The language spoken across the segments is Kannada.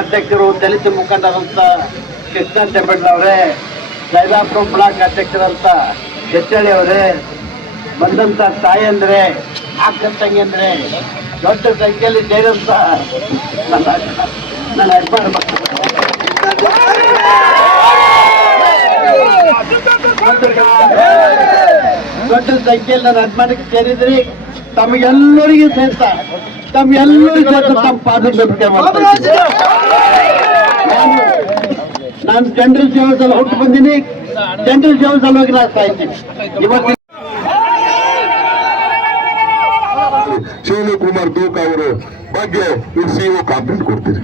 ಅಧ್ಯಕ್ಷರು ದಲಿತ ಮುಖಂಡರಂತ ಕೃಷ್ಣ ಅವರೇ ಸೈದಾಪುರ ಬ್ಲಾಕ್ ಅಧ್ಯಕ್ಷರಂತ ಹೆಚ್ಚಳಿ ಅವರೇ, ಬಂದಂತ ತಾಯಂದ್ರೆ ಅಕ್ಕ ತಂಗಿಯಂದ್ರೆ ದೊಡ್ಡ ಸಂಖ್ಯೆಯಲ್ಲಿ ಸೇರಂತ ನನ್ನ ನನ್ನ ಅಭಿಮಾನ. ದೊಡ್ಡ ಸಂಖ್ಯೆಯಲ್ಲಿ ನನ್ನ ಅಭಿಮಾನಕ್ಕೆ ಸೇರಿದ್ರಿ, ತಮಗೆಲ್ಲರಿಗೂ ಸೇರ್ತ ತಮ್ಗೆಲ್ಲರಿಗೂ ಜೊತೆ ತಮ್ಮ ಪಾದ ನಂಬಿಕೆ ಮಾಡ್ತೀನಿ ನಾನು ಜನರಲ್ ಸೇವೆ ಸಲ ಹುಟ್ಟು ಬಂದೀನಿ. ಜನರಲ್ ಸೇವೆ ಕುಮಾರ್ ನಾನು ಸಾಯ್ತೀನಿ ಇವತ್ತು ಶಿವಕುಮಾರ್ ತೂಕ ಅವರು ಬಗ್ಗೆ ನೀವು ಸಿಇಒ ಕಾಂಪ್ಲೇಂಟ್ ಕೊಡ್ತೀರಿ.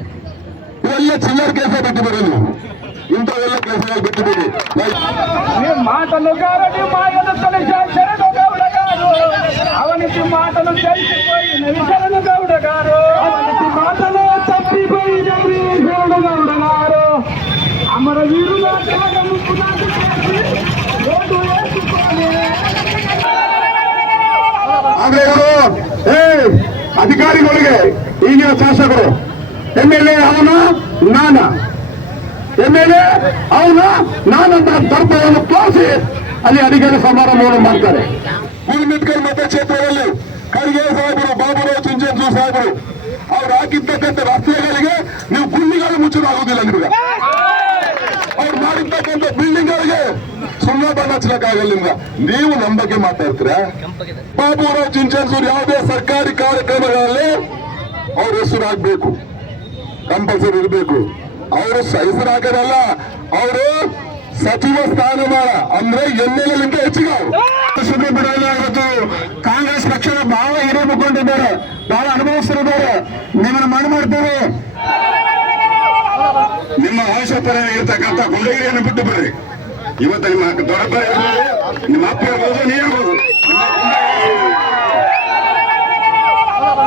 ಇವೆಲ್ಲ ಚಿಲ್ಲರ್ ಕೆಲಸ ಬಿಟ್ಟಿದ್ದೀರಿ ನೀವು. ಇಂಥವೆಲ್ಲ ಕೆಲಸಗಳು ಬಿಟ್ಟಿದ್ದೀರಿ. ಮಾತನ್ನು అవనికి మాటలు గౌడ గారు మాటలు తప్పిపోయిన గారు అమరవీరు ಅಧಿಕಾರಿಗಳಿಗೆ, ಈಗಿನ ಶಾಸಕರು. ಎಂ ಎಲ್ ಎ ಅವನ, ನಾನ. ಎಂ ಎಲ್ ಎ ಅವನ ನಾನಂತ ದರ್ಪವನ್ನು ತೋರಿಸಿ ಅಲ್ಲಿ ಅಧಿಕಾರಿ ಸಮಾರಂಭವನ್ನು ಮಾಡ್ತಾರೆ. ಗುಲ್ಮಿಟ್ಕಲ್ ಮತಕ್ಷೇತ್ರದಲ್ಲಿ ಖರ್ಗೆ ಸಾಹೇಬರು, ಬಾಬುರಾವ್ ಚಿಂಚನ್ಸು ಸಾಹೇಬರು, ಅವ್ರು ಹಾಕಿರ್ತಕ್ಕಂಥ ರಸ್ತೆಗಳಿಗೆ ನೀವು ಗುಂಡಿಗಳು ಆಗೋದಿಲ್ಲ ನಿಮಗೆ. ಅವ್ರು ಮಾಡಿರ್ತಕ್ಕಂಥ ಬಿಲ್ಡಿಂಗ್ ಗಳಿಗೆ ಸುಣ್ಣ ಬಣ್ಣ ಹಚ್ಚಲಕ್ಕಾಗಲ್ಲ ನಿಮ್ಗೆ. ನೀವು ನಮ್ಮ ಬಗ್ಗೆ ಮಾತಾಡ್ತೀರ ಬಾಬುರಾವ್ ಚಿಂಚನ್ಸೂರ್ ಯಾವುದೇ ಸರ್ಕಾರಿ ಕಾರ್ಯಕ್ರಮಗಳಲ್ಲಿ ಅವ್ರ ಹೆಸರು ಹಾಕ್ಬೇಕು. ಕಂಪಲ್ಸರಿ ಇರಬೇಕು. ಅವರು ಹೆಸರು ಹಾಕೋದಲ್ಲ ಅವರು ಸಚಿವ ಸ್ಥಾನಮಾನ ಅಂದ್ರೆ ಎಂ ಎಲ್ ಎಲ್ಲಿಂದ ಹೆಚ್ಚಿಗೆ. ಸುದ್ದಿ ಬಿಡೋಲ್ಲ ಕಾಂಗ್ರೆಸ್ ಪಕ್ಷದ ಬಹಳ ಹಿರಿಯ ಮುಖಂಡಿದ್ದಾರೆ ಬಹಳ ಅನುಭವಿಸಿದ್ದಾರೆ ನಿಮ್ಮನ್ನು ಮನ ಮಾಡ್ತೇವೆ. ನಿಮ್ಮ ವಂಶೋತ್ತರ ಇರ್ತಕ್ಕಂಥ ಗುಂಡಗಿರಿಯನ್ನು ಬಿಟ್ಟು ಬರ್ರಿ. ಇವತ್ತು ನಿಮ್ಮ ದೊಡ್ಡಪ್ಪ ನಿಮ್ಮ ಅಪ್ಪ ಇರ್ಬೋದು, ನೀ ಇರ್ಬೋದು.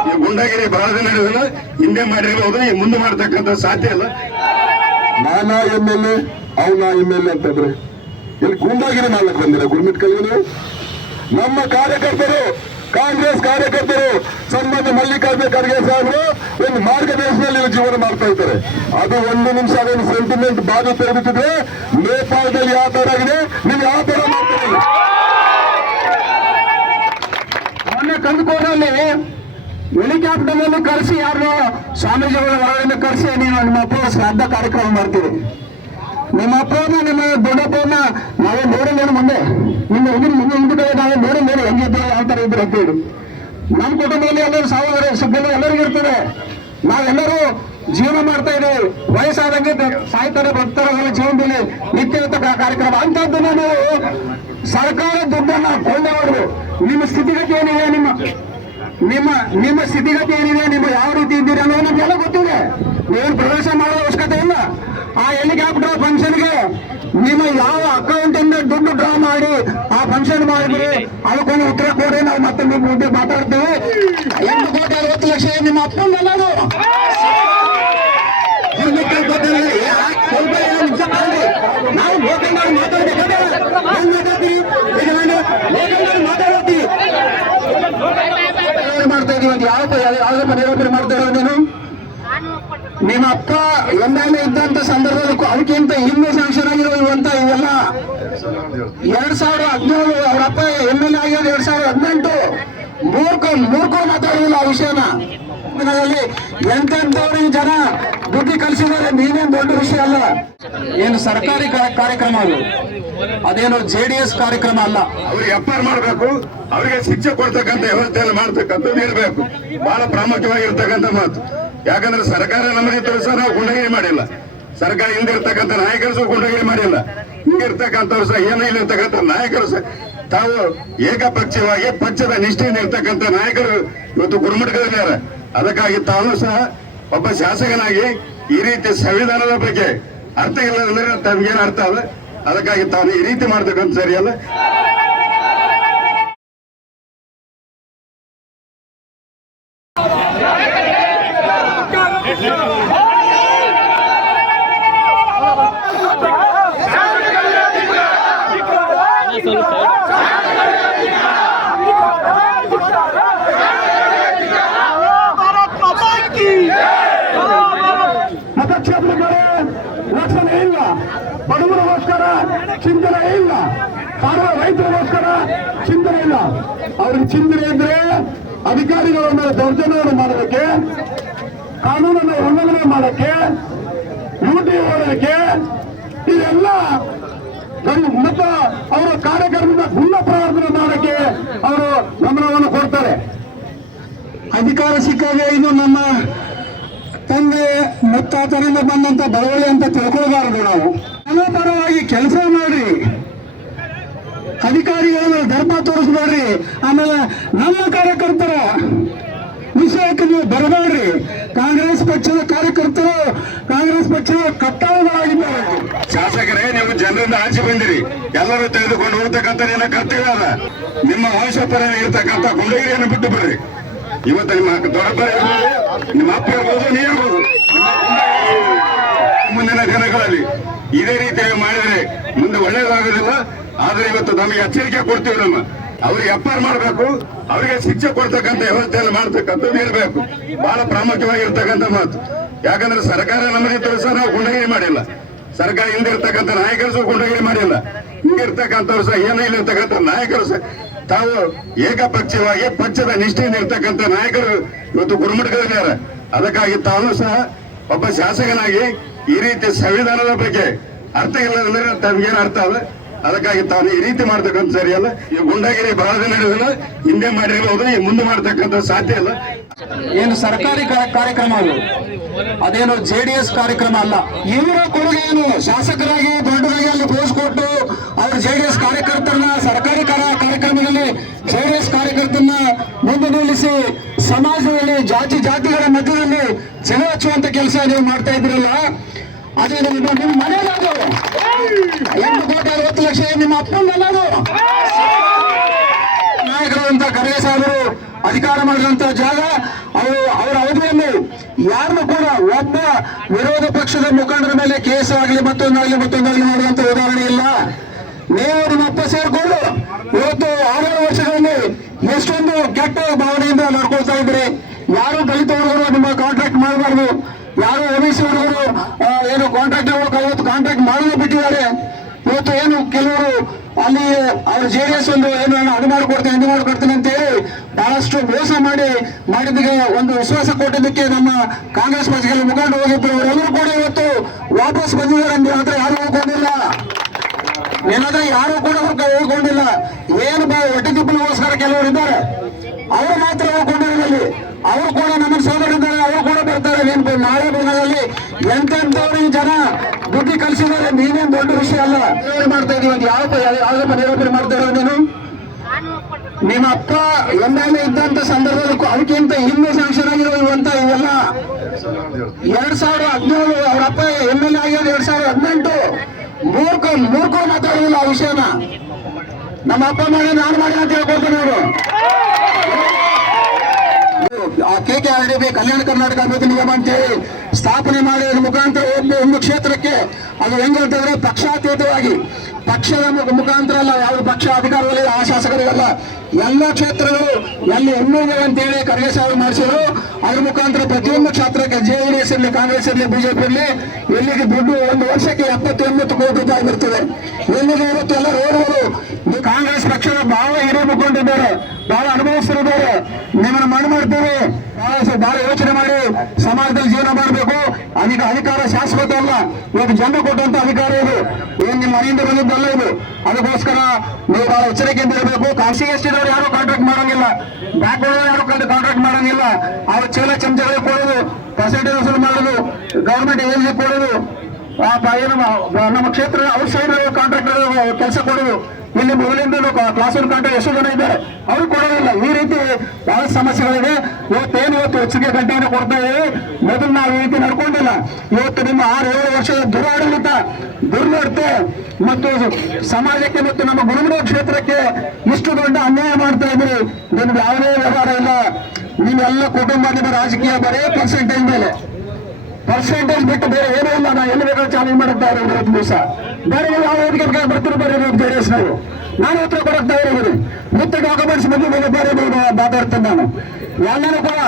ಈ ಗುಂಡಗಿರಿ ಬಹಳ ಹಿಂದೆ ಮಾಡಿರ್ಬೋದು ಮುಂದೆ ಮಾಡ್ತಕ್ಕಂಥ ಸಾಧ್ಯ ಇಲ್ಲ. ನಾನಾ ಎಂ ಎಲ್ ಎ ಅವನ ಎಂ ಎಲ್ ಎ ಅಂತಂದ್ರೆ ಇಲ್ಲಿ ಗುಂಡಾಗಿರಿ ನಾಲ್ಕು ಬಂದಿರ ಗುರುಮಿಟ್ ನೀವು ನಮ್ಮ ಕಾರ್ಯಕರ್ತರು, ಕಾಂಗ್ರೆಸ್ ಕಾರ್ಯಕರ್ತರು, ಸಂಬಂಧ ಮಲ್ಲಿಕಾರ್ಜುನ ಖರ್ಗೆ ಸಾಹೇಬರು ಒಂದು ಮಾರ್ಗದರ್ಶನದಲ್ಲಿ ಜೀವನ ಮಾಡ್ತಾ ಇದ್ದಾರೆ. ಅದು ಒಂದು ನಿಮಿಷ, ಅದೊಂದು ಸೆಂಟಿಮೆಂಟ್ ಬಾದು ತೆಗೆದಿಟ್ಟಿದ್ರೆ ನೇಪಾಳದಲ್ಲಿ ಯಾವ ತರ ಆಗಿದೆ, ನೀವು ಯಾವ ತರ ಮಾಡ್ತೀರಿ? ಮೊನ್ನೆ ಹೆಲಿಕಾಪ್ಟರ್ ಅನ್ನು ಕರೆಸಿ ಯಾರು ಸ್ವಾಮೀಜಿಗಳ ಹೊರಗಿಂದ ಕರೆಸಿ, ನೀವು ನಿಮ್ಮ ಅಪ್ಪ ಶ್ರಾದ್ದ ಕಾರ್ಯಕ್ರಮ ಮಾಡ್ತೀರಿ. ನಿಮ್ಮ ಅಪ್ಪನ ನಿಮ್ಮ ದೊಡ್ಡಪ್ಪನ ನಾವೇ ನೋಡಿಲ್ಲ ಮುಂದೆ. ನಿಮ್ಮ ಹುಡುಗಿ ಮುಂದೆ ಹಿಂದೆ ನಾವೇ ನೋಡಿ ಹೆಂಗಿದ್ದಾರೆ ಯಾವ ಥರ ಇದ್ರು ಅಂತೇಳಿ ನಮ್ಮ ಕುಟುಂಬದಲ್ಲಿ ಎಲ್ಲರೂ ಸಹೋದರ ಸುಖಗಳು ಎಲ್ಲರಿಗೂ ಇರ್ತದೆ. ನಾವೆಲ್ಲರೂ ಜೀವನ ಮಾಡ್ತಾ ಇದ್ದೀವಿ. ವಯಸ್ಸಾದಂಗೆ ಸಾಯ್ತಾರೆ, ಬರ್ತಾರೆ, ಅವರ ಜೀವನದಲ್ಲಿ ನಿತ್ಯ ಕಾರ್ಯಕ್ರಮ. ಅಂತದ್ದನ್ನ ನೀವು ಸರ್ಕಾರ ದುಡ್ಡನ್ನ ಕೊಂಡವರು ನಿಮ್ಮ ಸ್ಥಿತಿಗತಿ ಏನಿದೆ, ನಿಮ್ಮ ನಿಮ್ಮ ನಿಮ್ಮ ಸ್ಥಿತಿಗತಿ ಏನಿದೆ? ನಿಮ್ಮ ಯಾವ ರೀತಿ ಇದ್ದೀರಿ ಅನ್ನೋದು ನಮಗೆಲ್ಲ ಗೊತ್ತಿದೆ. ನೀವು ಪ್ರವೇಶ ಮಾಡೋ ಅವಶ್ಯಕತೆ ಇಲ್ಲ. ಆ ಹೆಲಿಕಾಪ್ಟರ್ ಫಂಕ್ಷನ್ಗೆ ನಿಮ್ಮ ಯಾವ ಅಕೌಂಟ್ ಇಂದ ದುಡ್ಡು ಡ್ರಾ ಮಾಡಿ ಆ ಫಂಕ್ಷನ್ ಮಾಡಿದ್ರಿ ಅದಕ್ಕೊಂದು ಉತ್ತರ ಕೊಡಿ ನಾವು ಮತ್ತೆ ನಿಮ್ಮ ಮುಂದೆ ಮಾತಾಡ್ತೀವಿ. ಎಂಟು ಕೋಟಿ ಅರವತ್ತು ಲಕ್ಷ ನಿಮ್ಮ ಅಪ್ಪಂದಲ್ಲ ಅದು ಹಿಂದಕ್ಕೆ ಗೊತ್ತಿಲ್ಲ. ಯಾಕ್ ಸ್ವಲ್ಪ ಏನೋ ನಿಮಿಷ ಮಾಡಿ. ನಾವು ಲೋಕಲ್ನವ್ರು ಮಾತಾಡ್ಬೇಕಾದ್ರೆ ಹೆಂಗ್ ಮಾತಾಡ್ತೀವಿ? ಈಗ ನಾನು ಲೋಕಲ್ನವ್ರು ಮಾತಾಡ್ತೀವಿ ಏನ್ ಮಾಡ್ತಾ ಇದೀವಿ ಅಂತ ಯಾವ ಯಾವ್ದಪ್ಪ ನಿರೂಪಣೆ ಮಾಡ್ತಾ ಇರೋದು ನೀನು? ನಿಮ್ಮ ಅಪ್ಪ ಎ ಇದ್ದಂತ ಸಂದರ್ಭದಲ್ಲಿ ಅದಕ್ಕಿಂತ ಇನ್ನೂ ಸ್ಯಾಂಕ್ಷನ್ ಆಗಿರುವಂತ ಇವೆಲ್ಲ ಎರಡ್ ಸಾವಿರದ ಹದಿನೇಳು ಅವ್ರ ಅಪ್ಪ ಎಂ ಎಲ್ ಎ ಆಗಿರೋದು ಎರಡ್ ಸಾವಿರದ ಹದಿನೆಂಟು. ಮೂರ್ಖ ಮೂರ್ಖ ಮಾತಾಡೋದಿಲ್ಲ ಆ ವಿಷಯನ. ದಿನದಲ್ಲಿ ಎಂತೆಂಥವ್ರಿಗೆ ಜನ ಬುದ್ಧಿ ಕಲಿಸಿದ್ದಾರೆ, ನೀನೇನ್ ದೊಡ್ಡ ವಿಷಯ ಅಲ್ಲ. ಏನು ಸರ್ಕಾರಿ ಕಾರ್ಯಕ್ರಮ ಅದು ಅದೇನು ಜೆ ಡಿ ಎಸ್ ಕಾರ್ಯಕ್ರಮ ಅಲ್ಲ. ಅವ್ರಿಗೆ ಎಫ್ ಆರ್ ಮಾಡಬೇಕು, ಅವರಿಗೆ ಶಿಕ್ಷೆ ಕೊಡ್ತಕ್ಕಂಥ ವ್ಯವಸ್ಥೆಯಲ್ಲಿ ಮಾಡ್ತಕ್ಕಂಥದ್ದು ಇರಬೇಕು. ಬಹಳ ಪ್ರಾಮುಖ್ಯವಾಗಿರ್ತಕ್ಕಂಥ ಮಾತು. ಯಾಕಂದ್ರೆ ಸರ್ಕಾರ ನಮಗೆ ಸಹ ನಾವು ಗುಂಡಗಿರಿ ಮಾಡಿಲ್ಲ. ಸರ್ಕಾರ ಹಿಂದೆ ಇರ್ತಕ್ಕಂಥ ನಾಯಕರು ಸಹ ಗುಂಡಗಿರಿ ಮಾಡಿಲ್ಲ. ಹಿಂಗಿರ್ತಕ್ಕಂಥವ್ರು ಸಹ ಏನು ಇಲ್ಲಿರ್ತಕ್ಕಂಥ ನಾಯಕರು ಸಹ. ತಾವು ಏಕಪಕ್ಷವಾಗಿ ಪಕ್ಷದ ನಿಷ್ಠೆಯಿಂದ ಇರ್ತಕ್ಕಂಥ ನಾಯಕರು ಇವತ್ತು ಗುರುಮಠಗಳಿದ್ದಾರೆ ಅದಕ್ಕಾಗಿ ತಾವು ಸಹ ಒಬ್ಬ ಶಾಸಕನಾಗಿ ಈ ರೀತಿ ಸಂವಿಧಾನದ ಬಗ್ಗೆ ಅರ್ಥ ಇಲ್ಲ ಅಂದ್ರೆ ತಮ್ಗೇನು ಅರ್ಥ ಅಲ್ಲ. ಅದಕ್ಕಾಗಿ ತಾನು ಈ ರೀತಿ ಮಾಡ್ತಕ್ಕಂಥ ಸರಿಯಲ್ಲ ಭಾರತ್ ಮಾತಾ ಕಿ ಮತ್ತೆ ಕ್ಷೇತ್ರಗಳೇ ರಕ್ಷಣೆ ಇಲ್ಲ ಬಡವರಿಗೋಸ್ಕರ ಚಿಂತನೆ ಇಲ್ಲ ಕಾಡುವ ರೈತರಿಗೋಸ್ಕರ ಚಿಂತನೆ ಇಲ್ಲ ಅವ್ರಿಗೆ ಚಿಂತನೆ ಇದ್ರೆ ಅಧಿಕಾರಿಗಳ ಮೇಲೆ ದೌರ್ಜನ್ಯವನ್ನು ಮಾಡೋದಕ್ಕೆ, ಕಾನೂನನ್ನು ಉಲ್ಲಂಘನೆ ಮಾಡಕ್ಕೆ ಡ್ಯೂಟಿ ಹೋಗೋದಕ್ಕೆ, ಇದೆಲ್ಲ ಮತ್ತು ಅವರ ಕಾರ್ಯಕ್ರಮದ ಗುಣ ಪ್ರವರ್ತನೆ ಮಾಡಕ್ಕೆ ಅವರು ಗಮನವನ್ನು ಕೊಡ್ತಾರೆ. ಅಧಿಕಾರ ಸಿಕ್ಕಾಗ ಇದು ನಮ್ಮ ತಂದೆ ಮುತ್ತಾತರಿಂದ ಬಂದಂತ ಬಡವಳಿ ಅಂತ ತಿಳ್ಕೊಳ್ಬಾರದು ನಾವು. ಅನುಪರವಾಗಿ ಪರವಾಗಿ ಕೆಲಸ ಮಾಡ್ರಿ. ಅಧಿಕಾರಿಗಳ ಧರ್ಮ ತೋರಿಸ್ಬೇಡ್ರಿ ಆಮೇಲೆ ನಮ್ಮ ಕಾರ್ಯಕರ್ತರ ವಿಷಯಕ್ಕೆ ನೀವು ಬರಬೇಡ್ರಿ. ಕಾಂಗ್ರೆಸ್ ಪಕ್ಷದ ಕಾರ್ಯಕರ್ತರು ಕಾಂಗ್ರೆಸ್ ಪಕ್ಷದ ಕಟ್ಟಾಳುಗಳಾಗಿದ್ದಾರೆ ಶಾಸಕರೇ, ನೀವು ಜನರಿಂದ ಆಚೆ ಬಂದಿರಿ. ಎಲ್ಲರೂ ತೆಗೆದುಕೊಂಡು ಹೋಗ್ತಕ್ಕಂಥ ನಿನ್ನ ಕರ್ತವ್ಯ ನಿಮ್ಮ ನಿಮ್ಮ ವಂಶಪರ ಇರ್ತಕ್ಕಂಥ ಕೊಂಡಗಿರಿಯನ್ನು ಬಿಟ್ಟು ಬಿಡ್ರಿ ಇವತ್ತು ನಿಮ್ಮ ದೊಡ್ಡ ನಿಮ್ಮ ಅಪ್ಪ ಇರ್ಬೋದು, ನೀ ಇರ್ಬೋದು. ಮುಂದಿನ ದಿನಗಳಲ್ಲಿ ಇದೇ ರೀತಿಯಾಗಿ ಮಾಡಿದರೆ ಮುಂದೆ ಒಳ್ಳೇದಾಗೋದಿಲ್ಲ. ಆದ್ರೆ ಇವತ್ತು ನಮಗೆ ಎಚ್ಚರಿಕೆ ಕೊಡ್ತೀವಿ ನಮ್ಮ. ಅವ್ರಿಗೆ ಎಫ್ಐಆರ್ ಮಾಡಬೇಕು, ಅವರಿಗೆ ಶಿಕ್ಷೆ ಕೊಡ್ತಕ್ಕಂಥ ವ್ಯವಸ್ಥೆಯನ್ನು ಮಾಡ್ತಕ್ಕಂಥದ್ದು ಇರಬೇಕು. ಬಹಳ ಪ್ರಾಮುಖ್ಯವಾಗಿರ್ತಕ್ಕಂಥ ಮಾತು. ಯಾಕಂದ್ರೆ ಸರ್ಕಾರ ನಮಗೆ ಸಹ ನಾವು ಗುಂಡಗಿರಿ ಮಾಡಿಲ್ಲ. ಸರ್ಕಾರ ಹಿಂದಿರ್ತಕ್ಕಂಥ ನಾಯಕರು ಸಹ ಗುಂಡಗಿರಿ ಮಾಡಿಲ್ಲ. ಹಿಂಗಿರ್ತಕ್ಕಂಥವ್ರು ಸಹ ಏನೋ ಇಲ್ಲಿರ್ತಕ್ಕಂಥ ನಾಯಕರು ಸಹ. ತಾವು ಏಕಪಕ್ಷವಾಗಿ ಪಕ್ಷದ ನಿಷ್ಠೆಯಿಂದ ಇರ್ತಕ್ಕಂಥ ನಾಯಕರು ಇವತ್ತು ಗುರುಮಠಗಳಿದ್ದಾರೆ ಅದಕ್ಕಾಗಿ ತಾವು ಸಹ ಒಬ್ಬ ಶಾಸಕನಾಗಿ ಈ ರೀತಿ ಸಂವಿಧಾನದ ಬಗ್ಗೆ ಅರ್ಥ ಇಲ್ಲ ಅಂದ್ರೆ ತಮ್ಗೇನು ಅರ್ಥ ಅದ ಅದಕ್ಕಾಗಿ ತಾನು ಈ ರೀತಿ ಮಾಡ್ತಕ್ಕಂಥ ಸರಿಯಲ್ಲ ಈ ಗುಂಡಗಿರಿ ಬಹಳ ದಿನ ನಡೆದಿಲ್ಲ ಹಿಂದೆ ಮಾಡಿರಬಹುದು ಈ ಮುಂದೆ ಮಾಡ್ತಕ್ಕಂಥ ಸಾಧ್ಯ ಅಲ್ಲ ಏನು ಸರ್ಕಾರಿ ಕಾ- ಕಾರ್ಯಕ್ರಮ ಅದು ಅದೇನು ಜೆ ಡಿ ಎಸ್ ಕಾರ್ಯಕ್ರಮ ಅಲ್ಲ. ಇವರ ಕೊಡುಗೆ ಏನು? ಶಾಸಕರಾಗಿ, ದೊಡ್ಡದಾಗಿ ಅಲ್ಲಿ ಪೋಸ್ ಕೊಟ್ಟು ಅವರು ಜೆ ಡಿ ಎಸ್ ಕಾರ್ಯಕರ್ತರನ್ನ ಸರ್ಕಾರಿ ಕಾರ್ಯ- ಕಾರ್ಯಕ್ರಮದಲ್ಲಿ ಜೆ ಡಿ ಎಸ್ ಕಾರ್ಯಕರ್ತರನ್ನ ಮುಂದೆ ನಿಲ್ಲಿಸಿ ಸಮಾಜದಲ್ಲಿ ಜಾತಿ ಜಾತಿಗಳ ಮಧ್ಯದಲ್ಲಿ ಹಚ್ಚುವಂತ ಕೆಲಸ ನೀವು ಮಾಡ್ತಾ ಇದ್ರಲ್ಲ ಅದು ನಿಮ್ಮ ಮನೆಯಲ್ಲದು ಎಂಟು ಕೋಟಿ ಅರವತ್ತು ಲಕ್ಷ ನಿಮ್ಮ ಅದು ನಾಯಕರಾದಂತ ಖರ್ಗೆ ಸಾಹೇಬರು ಅಧಿಕಾರ ಮಾಡಿದಂತ ಜಾಗ, ಅವರು ಅವರ ಅವಧಿಯಲ್ಲಿ ಯಾರನ್ನು ಕೂಡ ಒಬ್ಬ ವಿರೋಧ ಪಕ್ಷದ ಮುಖಂಡರ ಮೇಲೆ ಕೇಸ್ ಆಗಲಿ ಮತ್ತೊಂದಾಗಲಿ ಮತ್ತೊಂದಾಗಲಿ ಮಾಡುವಂತ ಉದಾಹರಣೆ ಇಲ್ಲ. ನೀವು ನಿಮ್ಮ ಅಪ್ಪ ಸೇರ್ಕೊಂಡು ಇವತ್ತು ಆರೇಳು ವರ್ಷಗಳಲ್ಲಿ ಎಷ್ಟೊಂದು ಕೆಟ್ಟ ಭಾವನೆಯಿಂದ ನಡ್ಕೊಳ್ತಾ ಇದ್ರಿ ಯಾರು ಹುಡುಗರು ನಿಮ್ಮ ಕಾಂಟ್ರಾಕ್ಟ್ ಮಾಡಬಾರ್ದು. ಯಾರು ಒಬಿಸಿ ಹುಡುಗರು ಏನು ಕಾಂಟ್ರಾಕ್ಟ್ ಇವತ್ತು ಕಾಂಟ್ರಾಕ್ಟ್ ಮಾಡಲು ಬಿಟ್ಟಿದ್ದಾರೆ. ಇವತ್ತು ಏನು ಕೆಲವರು ಅಲ್ಲಿ ಅವ್ರ ಜೆ ಡಿ ಎಸ್ ಒಂದು ಏನು ಅದು ಮಾಡಿಕೊಡ್ತೇನೆ, ಇದು ಮಾಡಿಕೊಡ್ತೇನೆ ಅಂತ ಹೇಳಿ ಬಹಳಷ್ಟು ಮೋಸ ಮಾಡಿ ಮಾಡಿದ್ದಕ್ಕೆ ಒಂದು ವಿಶ್ವಾಸ ಕೊಟ್ಟಿದ್ದಕ್ಕೆ ನಮ್ಮ ಕಾಂಗ್ರೆಸ್ ಪಕ್ಷಗಳ ಮುಖಂಡ ಹೋಗಿದ್ರು. ಅವರೆಲ್ಲರೂ ಕೂಡ ಇವತ್ತು ವಾಪಸ್ ಬಂದಿದ್ದಾರೆ ಅಂದ್ರೆ ಹತ್ರ ಯಾರು ಹೋಗ್ಕೊಂಡಿಲ್ಲ. ಏನಾದ್ರೆ ಯಾರು ಕೂಡ ಅವ್ರು ಹೋಗ್ಕೊಂಡಿಲ್ಲ. ಏನು ಹೊಟ್ಟೆ ತಿಪ್ಪಲಿಗೋಸ್ಕರ ಕೆಲವರು ಇದ್ದಾರೆ. ಅವರು ಮಾತ್ರ ಹೋಗ್ಕೊಂಡಿರೋದಲ್ಲಿ ಅವರು ನಮ್ಮ ಸೋದರಿದ್ದಾರೆ ಅವರು ಕೂಡ ಬರ್ತಾರೆ ನೆನಪು ನಾಳೆ ದಿನದಲ್ಲಿ ಎಂತೆಂಥವ್ರಿಗೆ ಜನ ಕಲಿಸಿದ್ದಾರೆ ನೀನೇನ್ ದೊಡ್ಡ ವಿಷಯ ಅಲ್ಲ. ಮಾಡ್ತಾ ಇದೀವಿ ಯಾವ ಯಾವ್ದಪ್ಪ ನಿರೂಪಣೆ ಮಾಡ್ತಾ ಇರೋದು ನೀನು? ನಿಮ್ಮ ಅಪ್ಪ ಎ ಇದ್ದಂತ ಸಂದರ್ಭದಲ್ಲಿ ಅದಕ್ಕಿಂತ ಹಿಂದೆ ಸ್ಯಾಂಕ್ಷನ್ ಆಗಿರುವಂತ ಇವೆಲ್ಲ ಎರಡ್ ಸಾವಿರದ ಹದಿನೇಳು ಅವ್ರ ಅಪ್ಪ ಎಂ ಎಲ್ ಎ ಆಗಿರೋದು ಎರಡ್ ಸಾವಿರದ ಹದಿನೆಂಟು. ಮೂರ್ಖ ಮೂರ್ಖ ಮಾತಾಡೋದಿಲ್ಲ ಆ ವಿಷಯನ. ನಮ್ಮ ಅಪ್ಪ ಮಾಡಿ ನಾನು ಮಾಡಿ ಅಂತ ಹೇಳ್ಕೊಡ್ತೀನಿ ಅವರು ಆ K K R D B, Kalyana Karnataka ಅಭಿವೃದ್ಧಿ ನಿಗಮ ಅಂತೇಳಿ ಸ್ಥಾಪನೆ ಮಾಡಿದ ಮುಖಾಂತರ ಒಂದು ಒಂದು ಕ್ಷೇತ್ರಕ್ಕೆ ಅದು ಹೆಂಗಂತಂದ್ರೆ ಪಕ್ಷಾತೀತವಾಗಿ ಪಕ್ಷದ ಮುಖಾಂತರ ಅಲ್ಲ, ಯಾವ್ದು ಪಕ್ಷ ಅಧಿಕಾರದಲ್ಲಿ ಆ ಶಾಸಕರಿಗಲ್ಲ. ಎಲ್ಲ ಕ್ಷೇತ್ರಗಳು ಎಲ್ಲಿ ಹೆಣ್ಣಿದೆ ಅಂತೇಳಿ ಖರ್ಗೆ ಸಾಹೇಬ್ ಮಾಡಿಸಿದ್ರು. ಅದ್ರ ಮುಖಾಂತರ ಪ್ರತಿಯೊಂದು ಕ್ಷೇತ್ರಕ್ಕೆ ಜೆ ಡಿ ಎಸ್ ಇರಲಿ, ಕಾಂಗ್ರೆಸ್ ಇರಲಿ, ಬಿಜೆಪಿ ಇರಲಿ, ಎಲ್ಲಿಗೆ ದುಡ್ಡು ಒಂದು ವರ್ಷಕ್ಕೆ ಎಪ್ಪತ್ತು ಎಂಬತ್ತು ಕೋಟಿ ರೂಪಾಯಿ ಬರ್ತದೆ. ಎಲ್ಲಿಗೆ ಇವತ್ತು ಎಲ್ಲ ರೋಡ್ಗಳು ಕಾಂಗ್ರೆಸ್ ಪಕ್ಷದ ಬಹಳ ಹಿರಿಯ ಮುಖಂಡಿದ್ದಾರೆ ಬಹಳ ಅನುಭವಿಸ್ತಿದ್ದಾರೆ ನಿಮ್ಮನ್ನು ಮಣ್ಣು ಮಾಡ್ತೀವಿ. ಬಹಳ ಯೋಚನೆ ಮಾಡಿ ಸಮಾಜದಲ್ಲಿ ಜೀವನ ಮಾಡಬೇಕು. ಅಧಿಕ ಅಧಿಕಾರ ಶಾಶ್ವತ ಅಲ್ಲ. ಇವತ್ತು ಜನ ಕೊಟ್ಟಂತ ಅಧಿಕಾರ ಇದು. ಏನ್ ನಿಮ್ಮ ಮನೆಯಿಂದ ಬಂದಿದ್ದಲ್ಲ ಇದು ಅದಕ್ಕೋಸ್ಕರ ನೀವು ಬಹಳ ಎಚ್ಚರಿಕೆಯಿಂದ ಇರಬೇಕು. ಖಾಸಗಿ ಎಷ್ಟಿದವರು ಯಾರು ಕಾಂಟ್ರಾಕ್ಟ್ ಮಾಡಂಗಿಲ್ಲ. ಬ್ಯಾಂಕ್ ಯಾರು ಕಾಂಟ್ರಾಕ್ಟ್ ಮಾಡಂಗಿಲ್ಲ. ಅವ್ರ ಚೀಲ ಚಮಚಗಳಿಗೆ ಕೊಡೋದು ಪರ್ಸೆಂಟೇಜ್ ವಸೂಲು ಮಾಡೋದು ಗೌರ್ಮೆಂಟ್ ಏಜೆನ್ಸಿ ಕೊಡೋದು. ನಮ್ಮ ಕ್ಷೇತ್ರ ಔಟ್ಸೈಡ್ ಕಾಂಟ್ರಾಕ್ಟರ್ ಕೆಲಸ ಕೊಡೋದು. ಇಲ್ಲಿ ಮೊದಲಿಂದ ಕ್ಲಾಸ್ ಒನ್ ಕಾಂಟ್ರಾಕ್ಟ್ ಎಷ್ಟು ಜನ ಇದ್ದಾರೆ. ಅವ್ರು ಕೊಡೋದಿಲ್ಲ. ಈ ರೀತಿ ಬಹಳ ಸಮಸ್ಯೆಗಳಿದೆ ಇವತ್ತೇನು ಇವತ್ತು ಹೆಚ್ಚಿಗೆ ಗಂಟೆಯನ್ನು ಕೊಡ್ತಾ ಇದ್ದೀವಿ. ಮೊದಲು ನಾವು ಈ ರೀತಿ ನಡ್ಕೊಂಡಿಲ್ಲ. ಇವತ್ತು ನಿಮ್ಮ ಆರು, ಏಳು ವರ್ಷದ ದುರಾಡಳಿತ, ದುರ್ನಡತೆ ಮತ್ತು ಸಮಾಜಕ್ಕೆ ಮತ್ತು ನಮ್ಮ ಗುರುಮರ ಕ್ಷೇತ್ರಕ್ಕೆ ಇಷ್ಟು ದೊಡ್ಡ ಅನ್ಯಾಯ ಮಾಡ್ತಾ ಇದ್ರಿ ನಿಮ್ಗೆ ಯಾವುದೇ ವ್ಯವಹಾರ ಇಲ್ಲ. ನೀವೆಲ್ಲ ಕುಟುಂಬ ನಿಮ್ಮ ರಾಜಕೀಯ ಬರೇ ಪರ್ಸೆಂಟೇಜ್ ಮೇಲೆ. ಪರ್ಸೆಂಟೇಜ್ ಬಿಟ್ಟು ಬೇರೆ ಏನೂ ಇಲ್ಲ. ನಾ ಎಲ್ಲಿ ಬೇಕಾದ್ರೂ ಚಾಲೆಂಜ್ ಮಾಡುತ್ತಾ ಇರೋದು ದಿವಸ. ಬೇರೆ ಯಾವ ವೇದಿಕೆ ಬರ್ತಾರೆ ಬೇರೆ ಜೆ ಡಿ ಎಸ್ ನಾವು. ನಾನು ಉತ್ತರ ಕೊಡುತ್ತಾ ಇರೋದು ಮುತ್ತ ಡಾಕ್ಯುಮೆಂಟ್ಸ್ ಬಗ್ಗೆ ಬೇರೆ ಬೇರೆ ಮಾತಾಡ್ತೇನೆ ನಾನು. ಎಲ್ಲರೂ ಕೂಡ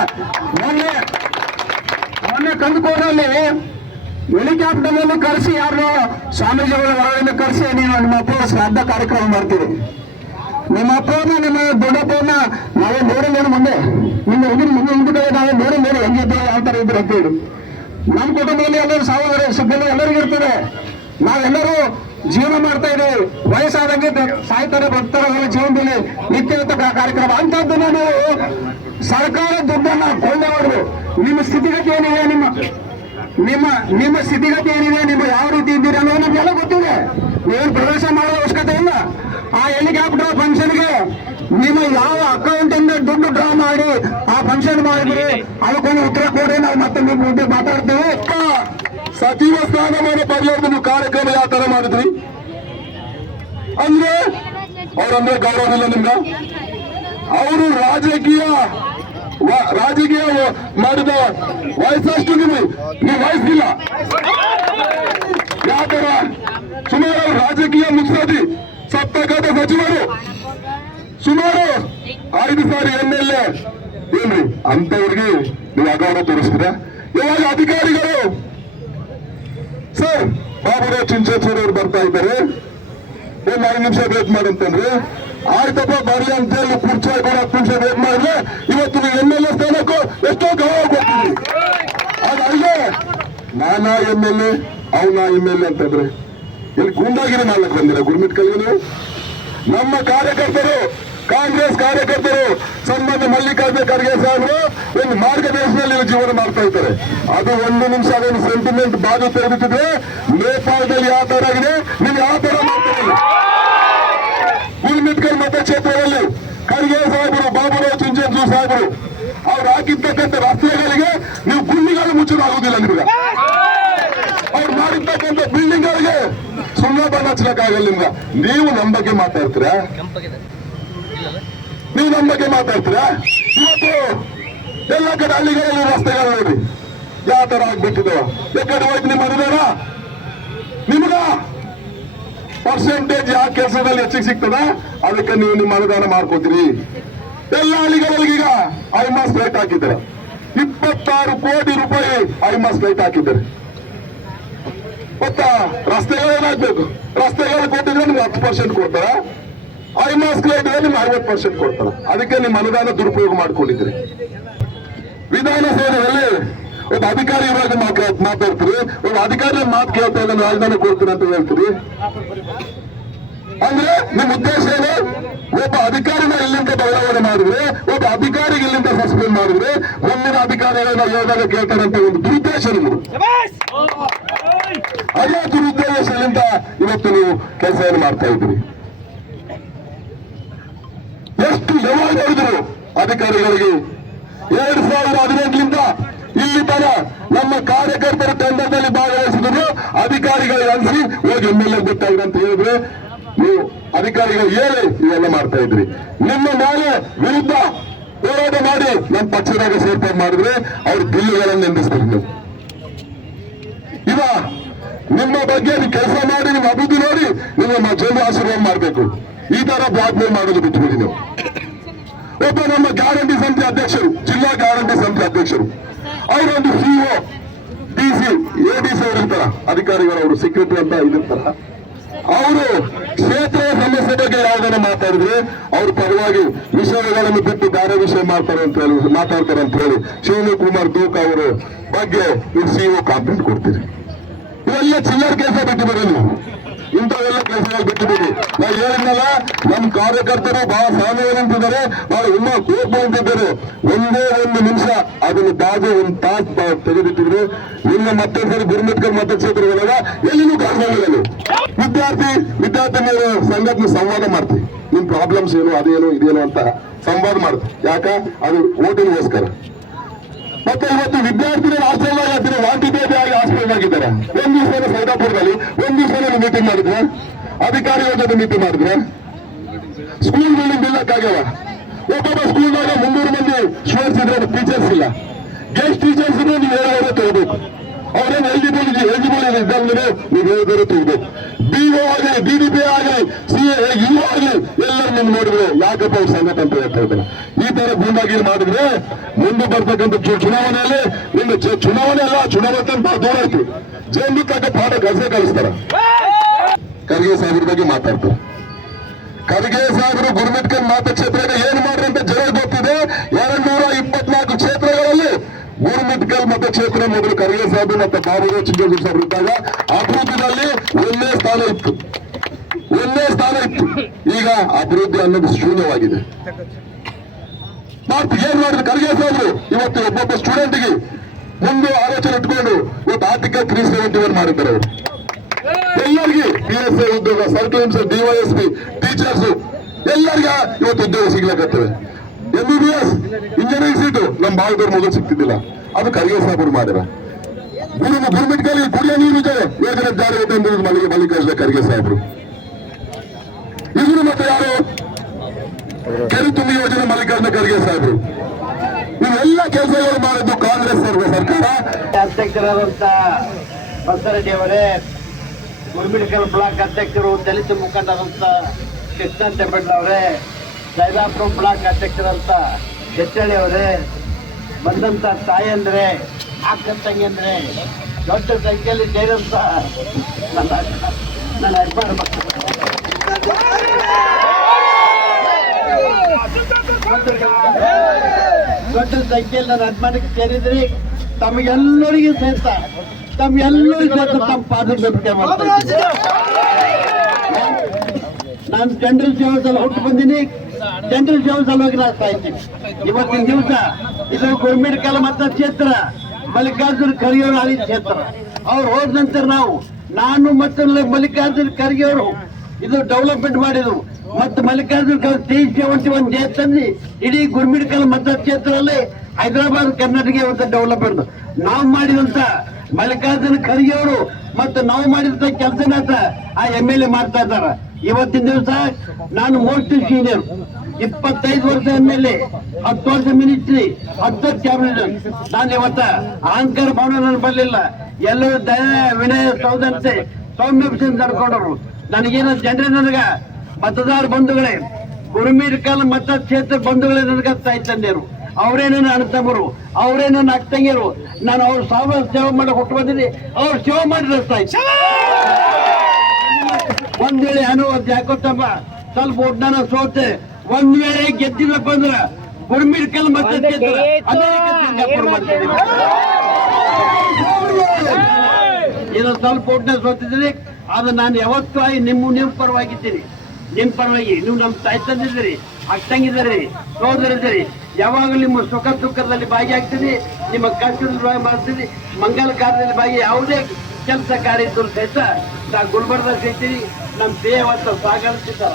ಮೊನ್ನೆ ಮೊನ್ನೆ ಕಂದುಕೋಟಲ್ಲಿ ಹೆಲಿಕಾಪ್ಟರ್ ಅಲ್ಲಿ ಕರೆಸಿ ಯಾರು ಸ್ವಾಮೀಜಿಗಳ ಹೊರಗಡೆ ಕರೆಸಿ, ನೀವು ನಿಮ್ಮ ಅಪ್ಪ ಶ್ರಾದ್ದ ಕಾರ್ಯಕ್ರಮ ಮಾಡ್ತೀರಿ. ನಿಮ್ಮ ಅಪ್ಪನ ನಿಮ್ಮ ದೊಡ್ಡಪ್ಪನ ನಾವೇ ನೋಡಿಲ್ಲ ಮುಂದೆ? ನಿಮ್ಮ ಹುಡುಗ ಮುಂದೆ ಹಿಂದೆ ನಾವೇ ನೋಡಿ ನೋಡಿ ಹೆಂಗಿದ್ರು ಯಾವ ತರ ಇದ್ರು ಅಂತ ಹೇಳಿ. ನಮ್ಮ ಕುಟುಂಬದಲ್ಲಿ ಎಲ್ಲರೂ ಸಹೋದರ ಸುಖದಲ್ಲಿ ಎಲ್ಲರಿಗೂ ಇರ್ತದೆ ನಾವೆಲ್ಲರೂ ಜೀವನ ಮಾಡ್ತಾ ಇದ್ದೀವಿ. ವಯಸ್ಸಾದಂಗೆ ಸಾಯ್ತಾರೆ, ಬರ್ತಾರೆ ಜೀವನದಲ್ಲಿ. ನಿತ್ಯ ಕಾರ್ಯಕ್ರಮ. ಅಂತದ್ದನ್ನ ನೀವು ಸರ್ಕಾರ ದುಡ್ಡನ್ನ ಕೊಂಡವರು ನಿಮ್ಮ ಸ್ಥಿತಿಗತಿ ಏನಿದೆ? ನಿಮ್ಮ ನಿಮ್ಮ ನಿಮ್ಮ ಸ್ಥಿತಿಗತಿ ಏನಿದೆ? ನೀವು ಯಾವ ರೀತಿ ಇದ್ದೀರಿ ಅನ್ನೋದು ನಿಮ್ಗೆಲ್ಲ ಗೊತ್ತಿದೆ. ನೀವು ಪ್ರವೇಶ ಮಾಡೋ ಅವಶ್ಯಕತೆ ಇಲ್ಲ. ಆ ಹೆಲಿಕಾಪ್ಟರ್ ಫಂಕ್ಷನ್ಗೆ ನಿಮ್ಮ ಯಾವ ಅಕೌಂಟ್ ಇಂದ ದುಡ್ಡು ಡ್ರಾ ಮಾಡಿ ಆ ಫಂಕ್ಷನ್ ಮಾಡಿದ್ರಿ ಅದಕ್ಕೊಂದು ಉತ್ತರ ಕೊಡಿ ನಾವು ಮತ್ತೆ ನಿಮ್ಮ ಮುಂದೆ ಮಾತಾಡ್ತೇವೆ. ಸಚಿವ ಸ್ಥಾನಮಾನ ಪಡೆಯೋದು ನೀವು ಕಾರ್ಯಕ್ರಮ ಯಾವ ತರ ಮಾಡಿದ್ರಿ? ಅಂದ್ರೆ ಅವ್ರಂದ್ರೆ ಗೌರವ ಇಲ್ಲ ನಿಮ್ಗ? ಅವರು ರಾಜಕೀಯ ರಾಜಕೀಯ ಮಾಡಿದ ವಯಸ್ಸಷ್ಟು ನಿಮಗೆ ನೀವು ವಯಸ್ಸಿಲ್ಲ. ಯಾಕರ ಸುಮಾರು ರಾಜಕೀಯ ರಾಜಕೀಯ ಮುಗಿಸೋದಿ ಸತ್ತಕ್ಕಂತ ಸಚಿವರು ಸುಮಾರು ಐದು ಸಾರಿ ಎಂ ಎಲ್ ಎ. ಏನ್ರಿ ಅಂತವ್ರಿಗೆ ನೀವು ಅಗೌರವ ತೋರಿಸ್ತೀರ? ಯಾವಾಗ ಅಧಿಕಾರಿಗಳು? ಸರ್, ಬಾಬುರಾವ್ ಚಿಂಚೇಶ್ವರ ಅವರು ಬರ್ತಾ ಇದ್ದಾರೆ. ಒಂದ್ ಐದು ನಿಮಿಷ ವೇಟ್ ಮಾಡಂತಂದ್ರೆ ಆಯ್ತಪ್ಪ ಬರ್ಲಿ ಅಂತ ಹೇಳಿ ಕುರ್ಚಿ ಕೂಡ ಹತ್ತು ನಿಮಿಷ ಮಾಡಿದ್ರೆ ಇವತ್ತು ಎಂ ಎಲ್ ಎ ಸ್ಥಾನಕ್ಕೂ ಎಷ್ಟೋ ಗೌರವ ಕೊಡ್ತೀವಿ ಅದಲ್ಲೇ ನಾನಾ ಎಂ ಎಲ್ ಎ, ಅವನಾ ಎಂ ಎಲ್ ಎ ಅಂತಂದ್ರೆ ಇಲ್ಲಿ ಗುಂಡಾಗಿರೋ ನಾಲ್ಕು ಬಂದಿರ ಗುರುಮಿಟ್ ಕಲ್ಗೆ ನೀವು ನಮ್ಮ ಕಾರ್ಯಕರ್ತರು ಕಾಂಗ್ರೆಸ್ ಕಾರ್ಯಕರ್ತರು ಸಂಬಂಧ ಮಲ್ಲಿಕಾರ್ಜುನ ಖರ್ಗೆ ಸಾಹೇಬರು ಒಂದು ಮಾರ್ಗದರ್ಶನದಲ್ಲಿ ಜೀವನ ಮಾಡ್ತಾ ಇದ್ದಾರೆ. ಅದು ಒಂದು ನಿಮಿಷ, ಅದೊಂದು ಸೆಂಟಿಮೆಂಟ್ ಬಾದು ತೆರೆದಿಟ್ಟಿದ್ರೆ ನೇಪಾಳದಲ್ಲಿ ಯಾವ ತರ ಆಗಿದೆ? ನೀವು ಯಾವ ತರ ಮಾಡ್ತೀರಿ? ಮತಕ್ಷೇತ್ರದಲ್ಲಿ ಖರ್ಗೆ ಸಾಹೇಬರು, ಬಾಬುರಾವ್ ಚಿಂಚಂಜು ಸಾಹೇಬರು, ಅವ್ರು ಹಾಕಿರ್ತಕ್ಕಂಥ ರಸ್ತೆಗಳಿಗೆ ನೀವು ಗುಂಡಿಗಳು ಮುಚ್ಚಲಾಗುವುದಿಲ್ಲ ನಿಮ್ಗೆ. ಅವ್ರು ಮಾಡಿರ್ತಕ್ಕಂಥ ಬಿಲ್ಡಿಂಗ್ಗಳಿಗೆ ಸುಣ್ಣ ಬಣ್ಣ ಹಚ್ಚಲಕ್ಕಾಗಲ್ಲ ನಿಮ್ಗೆ. ನೀವು ನಮ್ಮ ಬಗ್ಗೆ ಮಾತಾಡ್ತೀರಾ? ನೀವು ನಮ್ಮ ಬಗ್ಗೆ ಮಾತಾಡ್ತೀರಾ? ಇವತ್ತು ಎಲ್ಲ ಕಡೆ ಹಳ್ಳಿಗಳಲ್ಲಿ ರಸ್ತೆಗಳು ನೋಡಿ. ಯಾವ ತರ ಆಗ್ಬಿಟ್ಟಿದಾವ ಯಾಕಡೆ ಹೋಯ್ತು ನಿಮ್ಮ ಅನುದಾನ? ನಿಮ್ಗ ಪರ್ಸೆಂಟೇಜ್ ಯಾವ ಕೆಲಸದಲ್ಲಿ ಹೆಚ್ಚಿಗೆ ಸಿಗ್ತದ? ಅದಕ್ಕೆ ನೀವು ನಿಮ್ಮ ಅನುದಾನ ಮಾಡ್ಕೋತೀರಿ. ಎಲ್ಲ ಹಳ್ಳಿಗಳಲ್ಲಿ ಈಗ ಐಮಾಸ್ ರೇಟ್ ಹಾಕಿದ್ದಾರೆ. ಇಪ್ಪತ್ತಾರು ಕೋಟಿ ರೂಪಾಯಿ ಐಮಾಸ್ ರೇಟ್ ಹಾಕಿದ್ದಾರೆ. ಗೊತ್ತಾ? ರಸ್ತೆಗಳು ಏನಾಗ್ಬೇಕು ರಸ್ತೆಗಳು ಕೊಟ್ಟಿದ್ರೆ ನಿಮ್ಗೆ ಹತ್ತು ಪರ್ಸೆಂಟ್ ಕೊಡ್ತಾರ? ಐಮಾಸ್ ರೇಟ್ ನಿಮ್ಗೆ ಐವತ್ತು ಪರ್ಸೆಂಟ್ ಕೊಡ್ತಾರೆ. ಅದಕ್ಕೆ ನಿಮ್ಮ ಅನುದಾನ ದುರುಪಯೋಗ ಮಾಡ್ಕೊಂಡಿದ್ರಿ ವಿಧಾನಸೌಧದಲ್ಲಿ ಒಬ್ಬ ಅಧಿಕಾರಿ ಮಾತ್ರ- ಮಾತಾಡ್ತೀರಿ. ಒಬ್ಬ ಅಧಿಕಾರಿ ಮಾತು ಕೇಳ್ತಾ ಇಲ್ಲ ರಾಜಧಾನಿ ಕೊಡ್ತೀನಿ ಅಂತ ಹೇಳ್ತೀರಿ. ಅಂದ್ರೆ ನಿಮ್ ಉದ್ದೇಶ ಏನು? ಒಬ್ಬ ಅಧಿಕಾರಿನ ಇಲ್ಲಿಂದ ಬದಲಾವಣೆ ಮಾಡಿದ್ರೆ ಒಬ್ಬ ಅಧಿಕಾರಿಗೆ ಇಲ್ಲಿಂದ ಸಸ್ಪೆಂಡ್ ಮಾಡಿದ್ರೆ ಮುಂದಿನ ಅಧಿಕಾರಿಗಳನ್ನ ಯೋಜನೆ ಕೇಳ್ತಾರೆ ಅಂತ ಒಂದು ದುರುದ್ದೇಶ ನಿಮ್ದು. ಅದೇ ದುರುದ್ದೇಶದಿಂದ ಇವತ್ತು ನೀವು ಕೆಲಸವನ್ನು ಮಾಡ್ತಾ ಇದ್ದೀರಿ? ಎಷ್ಟು ಯಾವಾಗ ನೋಡಿದ್ರು ಅಧಿಕಾರಿಗಳಿಗೆ? ಎರಡು ಸಾವಿರದ ಹದಿನೆಂಟರಿಂದ ಇಲ್ಲಿ ತರ ನಮ್ಮ ಕಾರ್ಯಕರ್ತರ ತಂಡದಲ್ಲಿ ಭಾಗವಹಿಸಿದ್ರು. ಅಧಿಕಾರಿಗಳಿಗೆ ಅನಿಸಿ ಹೋಗಿ ಎಂ ಎಲ್ ಎ ಗೊತ್ತಾಗಿದೆ ಅಂತ ಹೇಳಿದ್ರೆ ನೀವು ಅಧಿಕಾರಿಗಳು ಹೇಳಿ ಇವೆಲ್ಲ ಮಾಡ್ತಾ ಇದ್ರಿ. ನಿಮ್ಮ ಮೇಲೆ ವಿರುದ್ಧ ಹೋರಾಟ ಮಾಡಿ ನಮ್ಮ ಪಕ್ಷದಾಗ ಸೇರ್ಪಡೆ ಮಾಡಿದ್ರೆ ಅವ್ರ ಬಿಲ್ಲುಗಳನ್ನು ನಿಂದಿಸ್ತೀರಿ ನೀವು. ಇವ ನಿಮ್ಮ ಬಗ್ಗೆ ನೀವು ಕೆಲಸ ಮಾಡಿ, ನಿಮ್ಮ ಅಭಿವೃದ್ಧಿ ನೋಡಿ ನಿಮ್ಮ ಜನ ಆಶೀರ್ವಾದ ಮಾಡಬೇಕು. ಈ ತರ ಬ್ಲಾಕ್ ಮೇಲ್ ಮಾಡೋದು ಬಿಟ್ಬಿಡಿ ನೀವು. ಒಬ್ಬ ನಮ್ಮ ಗ್ಯಾರಂಟಿ ಸಮಿತಿ ಅಧ್ಯಕ್ಷರು, ಜಿಲ್ಲಾ ಗ್ಯಾರಂಟಿ ಸಮಿತಿ ಅಧ್ಯಕ್ಷರು. ಅವರೊಂದು CEO D C A D C ಅವರು ಇರ್ತಾರ, ಅಧಿಕಾರಿಗಳು ಅವರು ಸೆಕ್ರೆಟರಿ ಅಂತ ಇದಿರ್ತಾರ ಅವರು ಕ್ಷೇತ್ರ ಸಮಸ್ಯೆ ಬಗ್ಗೆ ಯಾವುದನ್ನ ಮಾತಾಡಿದ್ರೆ ಅವ್ರ ಪರವಾಗಿ ವಿಷಯಗಳನ್ನು ಬಿಟ್ಟು ಬೇರೆ ವಿಷಯ ಮಾಡ್ತಾರೆ ಅಂತ ಹೇಳಿ, ಮಾತಾಡ್ತಾರೆ ಅಂತ ಹೇಳಿ ಶಿವಕುಮಾರ್ ದೂಕ್ ಅವರು ಬಗ್ಗೆ ನೀವು ಸಿಒ ಕಾಂಪ್ಲೇಂಟ್ ಕೊಡ್ತೀರಿ. ಇವೆಲ್ಲ ಚಿಲ್ಲರ್ ಕೆಲಸ ಬಿಟ್ಟು ಬರೋದು ಇಂಥವೆಲ್ಲ ಕೆಲಸಗಳು ಬಿಟ್ಟಿದ್ದೀವಿ ನಾವು ಹೇಳಿದ್ನಲ್ಲ ನಮ್ಮ ಕಾರ್ಯಕರ್ತರು ಬಹಳ ಸಾಮಯ ನಿಂತಿದ್ದಾರೆ ಬಹಳ ಇನ್ನೂ ಕೋಪ ನಿಂತಿದ್ದಾರೆ ಒಂದೇ ಒಂದು ನಿಮಿಷ ಅದನ್ನು ತಾಜು ಒಂದು ತಾಸು ತೆಗೆದಿಟ್ಟಿದ್ರು. ನಿನ್ನ ಮತ್ತೊಂದ್ಸರಿ ಸರಿ ಗುರುಮಿಟ್ಕರ್ ಮತಕ್ಷೇತ್ರ ಹೋದಾಗ ಎಲ್ಲಿನೂ ಕಾರ್ಯಕ್ರಮಗಳು ವಿದ್ಯಾರ್ಥಿ ವಿದ್ಯಾರ್ಥಿ ವಿದ್ಯಾರ್ಥಿನಿಯರು ಸಂಘಟನೆ ಸಂವಾದ ಮಾಡ್ತೀವಿ ನಿಮ್ ಪ್ರಾಬ್ಲಮ್ಸ್ ಏನು, ಅದೇನು, ಇದೇನು ಅಂತ ಸಂವಾದ ಮಾಡ್ತೀವಿ ಯಾಕ? ಅದು ಓಟಿಗೋಸ್ಕರ ಮತ್ತೆ ಇವತ್ತು ವಿದ್ಯಾರ್ಥಿಗಳು ಹಾಸ್ಟೆಲ್ ಆಗಿದ್ದಾರೆ ಬೇಬಿ ಆಗಿ ಹಾಸ್ಟೆಲ್ ಆಗಿದ್ದಾರೆ. ಒಂದ್ ದಿವಸ ಸೈದಾಪುರದಲ್ಲಿ, ಒಂದ್ ದಿವಸ ಮೀಟಿಂಗ್ ಮಾಡಿದ್ರೆ ಅಧಿಕಾರಿಗಳ ಜೊತೆ ಮೀಟಿಂಗ್ ಮಾಡಿದ್ರೆ ಸ್ಕೂಲ್ ಬಿಲ್ಡಿಂಗ್ ನಿಲ್ಲಕ್ಕಾಗ್ಯವ ಒಬ್ಬೊಬ್ಬ ಸ್ಕೂಲ್ನಾಗ ಮುನ್ನೂರು ಮಂದಿ ಸ್ಟೂಡೆಂಟ್ಸ್ ಇದ್ರೆ ಟೀಚರ್ಸ್ ಇಲ್ಲ. ಗೆಸ್ಟ್ ಟೀಚರ್ಸ್ ನೀವು ಹೇಳೋರೆ ತಗೋಬೇಕು. ಅವ್ರೇನು ಎಲ್ಜಿಬಲ್ ಎಲ್ಜಿಬಲ್ ಇದ್ದಂದ್ರೆ ನೀವು ಹೇಳಿದ್ರೆ ತಗೋಬೇಕು. ಡಿಒ ಆಗಲಿ ಡಿಡಿಪಿ ಆಗಲಿ ಸಿ ಯು ಆಗಲಿ ಎಲ್ಲರೂ ನಿಮ್ಗೆ ನೋಡಿದ್ರೆ. ಯಾಕಪ್ಪ ಅವ್ರ ಸಂಗತ ಅಂತ ಹೇಳ್ತಾ ಈ ತರ ಗೂಂಡಾಗಿರಿ ಮಾಡಿದ್ರೆ ಮುಂದೆ ಬರ್ತಕ್ಕಂಥ ಚುನಾವಣೆಯಲ್ಲಿ ನಿಮ್ಮ ಚುನಾವಣೆ ಅಲ್ಲ, ಚುನಾವಣೆ ಅಂತ ದೂರ ಐತಿ. ಜೈಲು ತಕ್ಕ ಪಾಠ ಕಲಿಸೇ ಕಲಿಸ್ತಾರ ಖರ್ಗೆ ಸಾಹೇಬ್ರ ಬಗ್ಗೆ ಮಾತಾಡ್ತಾರೆ. ಖರ್ಗೆ ಸಾಹೇಬರು ಮಾತ ಮತಕ್ಷೇತ್ರದ ಏನು ಮಾಡ್ರಿ ಅಂತ ಜನ ಗೊತ್ತಿದೆ. ಎರಡ್ ನೂರ ಇಪ್ಪತ್ನಾಲ್ಕು ಕ್ಷೇತ್ರಗಳಲ್ಲಿ ಗುರುಮಿಟ್ಕಲ್ ಮತಕ್ಷೇತ್ರ ಮೊದಲು ಖರ್ಗೆ ಸಾಹೇಬ್ ಮತ್ತು ಬಾಬು ಚಿಂಚೋಗಿ ಸಾಹೇಬ್ ಇದ್ದಾಗ ಅಭಿವೃದ್ಧಿನಲ್ಲಿ ಒಂದೇ ಸ್ಥಾನ ಇತ್ತು. ಒಂದೇ ಸ್ಥಾನ ಇತ್ತು. ಈಗ ಅಭಿವೃದ್ಧಿ ಅನ್ನೋದು ಶೂನ್ಯವಾಗಿದೆ. ಮತ್ತೆ ಏನ್ ಮಾಡಿದ್ರು? ಖರ್ಗೆ ಸಾಹೇಬರು ಇವತ್ತು ಒಬ್ಬೊಬ್ಬ ಸ್ಟೂಡೆಂಟ್ಗೆ ಮುಂದೆ ಆಲೋಚನೆ ಇಟ್ಕೊಂಡು ಇವತ್ತು ಆರ್ಥಿಕ ತ್ರೀ ಸೆವೆಂಟಿ ಒನ್ ಮಾಡಿದ್ದಾರೆ ಅವರು. ಎಲ್ಲರಿಗೆ ಪಿ ಎಸ್ ಎ ಉದ್ಯೋಗ ಸರ್ಕಲ್ ಡಿವೈಎಸ್ ಡಿವೈಎಸ್ಪಿ ಟೀಚರ್ಸ್ ಎಲ್ಲರಿಗೆ ಇವತ್ತು ಉದ್ಯೋಗ ಸಿಗ್ಲಕತ್ತವೆ M B B S engineering seat ನಮ್ಮ ಭಾಗದವ್ರ ಮೊದಲು ಸಿಕ್ತಿದ್ದಿಲ್ಲ ಅದು ಖರ್ಗೆ ಸಾಹೇಬರು ಮಾಡ್ಯಾರ ಗುರು ಗುರುಮಿಟ್ಕಲ್ಲಿ ಕುಡಿಯೋ ನೀರು ಇದೆ. ಯೋಜನೆ ಜಾರಿಗೆ ತಂದಿರೋದು ಮಲ್ಲಿಗೆ ಮಲ್ಲಿಕಾರ್ಜುನ ಖರ್ಗೆ ಸಾಹೇಬರು. ಇವರು ಮತ್ತೆ ಯಾರು? ಕೆರೆ ತುಂಬಿ ಯೋಜನೆ ಮಲ್ಲಿಕಾರ್ಜುನ ಖರ್ಗೆ ಸಾಹೇಬರು. ಇವೆಲ್ಲ ಕೆಲಸಗಳು ಮಾಡಿದ್ದು ಕಾಂಗ್ರೆಸ್ ಸರ್ಕಾರ. ಅಧ್ಯಕ್ಷರಾದಂತ ಬಸರೆಡ್ಡಿ ಅವರೇ, ಗುರುಮಿಡ್ಕಲ್ ಬ್ಲಾಕ್ ಅಧ್ಯಕ್ಷರು, ದಲಿತ ಮುಖಂಡರಂತ ಕೃಷ್ಣ ತೆಪ್ಪಣ್ಣವರೇ ಸೈದಾಪುರ ಬ್ಲಾಕ್ ಅಧ್ಯಕ್ಷರಂತ ಹೆಚ್ಚಳ್ಳಿ ಅವರೇ ಬಂದಂತ ತಾಯಂದ್ರೆ ಅಕ್ಕ ತಂಗಿಯಂದ್ರೆ ದೊಡ್ಡ ಸಂಖ್ಯೆಯಲ್ಲಿ ಸೇರಂತ ನನ್ನ ನನ್ನ ಅಭಿಮಾನ. ದೊಡ್ಡ ಸಂಖ್ಯೆಯಲ್ಲಿ ನನ್ನ ಅಭಿಮಾನಕ್ಕೆ ಸೇರಿದ್ರಿ ತಮಗೆಲ್ಲರಿಗೂ ಸೇರ್ತ ತಮ್ಗೆಲ್ಲರಿಗೂ ತಮ್ಮ ಪಾದ ಇದ್ದೀನಿ. ನಾನು ಜನರಲ್ ಸೇವೆ ಸಲ ಹುಟ್ಟು ಬಂದೀನಿ ಜನರಲ್ ಸೇವೆ ಹೋಗಿ ನಾನು ಸಾಯ್ತೀನಿ ಇವತ್ತಿನ ದಿವಸ ಇದು ಗೌರ್ಮೆಂಟ್ ಕಾಲ ಮತ್ತ ಕ್ಷೇತ್ರ, ಮಲ್ಲಿಕಾರ್ಜುನ ಖರ್ಗೆ ಅವರು ಆಳಿ ಕ್ಷೇತ್ರ. ಅವ್ರು ಹೋದ ನಂತರ ನಾವು, ನಾನು ಮತ್ತು ಮಲ್ಲಿಕಾರ್ಜುನ ಖರ್ಗೆ ಅವರು, ಇದು ಡೆವಲಪ್ಮೆಂಟ್ ಮಾಡಿದ್ರು ಮತ್ತು ಮಲ್ಲಿಕಾರ್ಜುನ ಖರ್ಗೆ ಸೆವೆಂಟಿ ಒಂದು ತಂದು, ಇಡೀ ಗುರ್ಮಿಡ್ಕಲ್ ಮತಕ್ಷೇತ್ರದಲ್ಲಿ ಹೈದರಾಬಾದ್ ಕರ್ನಾಟಕ ಒಂದು ಡೆವಲಪ್ಮೆಂಟ್ ನಾವು ಮಾಡಿದಂತ ಮಲ್ಲಿಕಾರ್ಜುನ ಖರ್ಗೆ ಅವರು ಮತ್ತು ನಾವು ಮಾಡಿದಂತ ಕೆಲಸನ ಆ ಎಂ ಎಲ್ ಎ ಮಾಡ್ತಾ ಇದ್ದಾರ. ಇವತ್ತಿನ ದಿವಸ ನಾನು ಮೋಸ್ಟ್ ಸೀನಿಯರ್. ಇಪ್ಪತ್ತೈದು ವರ್ಷ ಎಂಎಲ್ಎ ಹತ್ತು ವರ್ಷ ಮಿನಿಸ್ಟ್ರಿ ಹತ್ತು ವರ್ಷ ಕ್ಯಾಬಿನೆಟ್. ನಾನು ಇವತ್ತ ಅಹಂಕಾರ ಭಾವನೆ ನಾನು ಬರಲಿಲ್ಲ. ಎಲ್ಲರೂ ದಯ ವಿನಯ ಸೌದರ್ತೆ ಸೌಮ್ಯ ನಡ್ಕೊಂಡರು ನನಗೇನ ಜನರೇ ನನಗ ಮತದಾರ ಬಂಧುಗಳೇ ಗುರುಮೀರ್ಕಲ್ ಮತ ಕ್ಷೇತ್ರ ಬಂಧುಗಳೇ ನನಗ ತಾಯಿ ತಂದೆಯರು. ಅವರೇ ನನ್ನ ಅಣ್ಣ ತಮ್ಮರು, ಅವರೇ ನನ್ನ ಅಕ್ಕ ತಂಗಿಯರು. ನಾನು ಅವ್ರ ಸಾವಿರ ಸೇವೆ ಮಾಡಕ್ಕೆ ಹುಟ್ಟು ಬಂದಿದ್ದೀನಿ. ಅವ್ರು ಸೇವೆ ಮಾಡಿ ರಸ್ತಾ ಒಂದ್ ವೇಳೆ ಅನುವಾದ ಯಾಕೋ ತಮ್ಮ ಸ್ವಲ್ಪ ಒಡ್ಡಾನ ಸೋತೆ ಒಂದ್ ವೇಳೆ ಗೆದ್ದಿಲ್ಲಪ್ಪ ಅಂದ್ರ ಗುರುಮಿಡ್ಕಲ್ ಮತ್ತೆ ಇದು ಸ್ವಲ್ಪ ಒಡ್ಡ ಸೋತಿದ್ರಿ ಅದು ನಾನು ಯಾವತ್ತೂ ಆಗಿ ನಿಮ್ಮ ನಿಮ್ಮ ಪರವಾಗಿದ್ದೀನಿ ನಿಮ್ ಪರವಾಗಿ ನೀವು ನಮ್ಮ ತಾಯಿ ತಂದಿದ್ದೀರಿ ಅಕ್ಕಂಗಿದ್ದೀರಿ ಸೋದರಿದ್ದೀರಿ ಯಾವಾಗಲೂ ನಿಮ್ಮ ಸುಖ ದುಃಖದಲ್ಲಿ ಭಾಗಿಯಾಗ್ತೀನಿ ನಿಮ್ಮ ಕಷ್ಟದ ಭಾಗಿ ಮಾಡ್ತೀನಿ ಮಂಗಲ ಕಾರ್ಯದಲ್ಲಿ ಭಾಗಿ ಯಾವುದೇ ಕೆಲಸ ಕಾರ್ಯ ಸಹಿತ ನಾ ಗುಲ್ಬರ್ಗ ಸಿಗ್ತೀನಿ ನಮ್ಮ ದೇಹವಂತ ಸಾಗಾಡ್ತಿದ್ದಾರ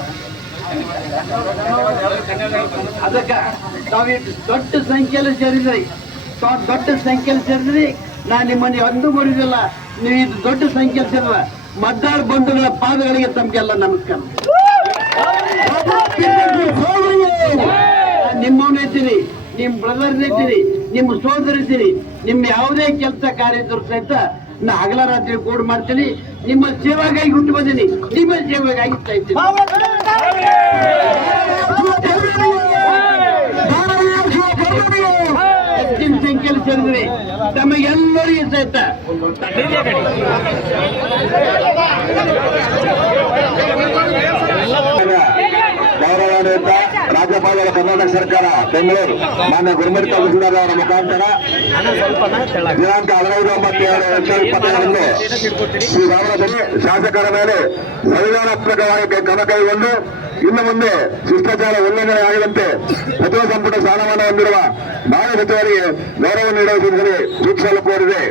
ಅದಕ್ಕ ನಾವಿಷ್ಟು ದೊಡ್ಡ ಸಂಖ್ಯೆಯಲ್ಲಿ ಸೇರಿದ್ರಿ. ತಾವ್ ದೊಡ್ಡ ಸಂಖ್ಯೆಯಲ್ಲಿ ಸೇರಿದ್ರಿ. ನಾ ನಿಮ್ಮನ್ನ ಅಂದು ಮುರಿದಿಲ್ಲ ನೀವು ಇದು ದೊಡ್ಡ ಸಂಖ್ಯೆಯಲ್ಲಿ ಸೇರಿದ ಮದ್ದಾಳ ಬಂಧುಗಳ ಪಾದಗಳಿಗೆ ತಮಗೆಲ್ಲ ನಮಸ್ಕಾರ. ನಿಮ್ಮವನ್ನ ಇದ್ದೀನಿ. ನಿಮ್ ಬ್ರದರ್ ಇದ್ದೀನಿ. ನಿಮ್ಮ ಸೋದರ ನಿಮ್ ನಿಮ್ಮ ಯಾವುದೇ ಕೆಲಸ ಕಾರ್ಯ ಇದ್ರು ನಾ ಹಗಲ ರಾತ್ರಿ ಕೋಡ್ ಮಾಡ್ತೀನಿ. ನಿಮ್ಮ ಸೇವೆಗಾಗಿ ಹುಟ್ಟು ಬಂದೀನಿ. ನಿಮ್ಮ ಸೇವೆಗಾಗಿ ಹೆಚ್ಚಿನ ಸಂಖ್ಯೆಯಲ್ಲಿ ಸೇರಿದ್ರಿ. ತಮಗೆಲ್ಲರಿಗೂ ಸಹಿತ ಗೌರವಾನ್ವಿತ ರಾಜ್ಯಪಾಲರ ಕರ್ನಾಟಕ ಸರ್ಕಾರ, ಬೆಂಗಳೂರು. ಮಾನ್ಯ ಗುರುಮಠ ತಹಸೀಲ್ದಾರ್ ಅವರ ಮುಖಾಂತರ ದಿನಾಂಕ ಹದಿನೈದು ಒಂಬತ್ತು ಎರಡು ಎರಡ್ ಸಾವಿರದ ಇಪ್ಪತ್ತೆರಡರಂದು ಶಾಸಕರ ಮೇಲೆ ಸಂವಿಧಾನಾತ್ಮಕವಾಗಿ ಕ್ರಮ ಕೈಗೊಂಡು ಇನ್ನು ಮುಂದೆ ಶಿಷ್ಟಾಚಾರ ಉಲ್ಲಂಘನೆ ಆಗದಂತೆ ಸಚಿವ ಸಂಪುಟ ಸ್ಥಾನಮಾನ ಹೊಂದಿರುವ ನಾಳೆ ಸಚಿವರಿಗೆ ಗೌರವ ನೀಡುವುದರಲ್ಲಿ ಸೂಚಿಸಲು ಕೋರಿದೆ.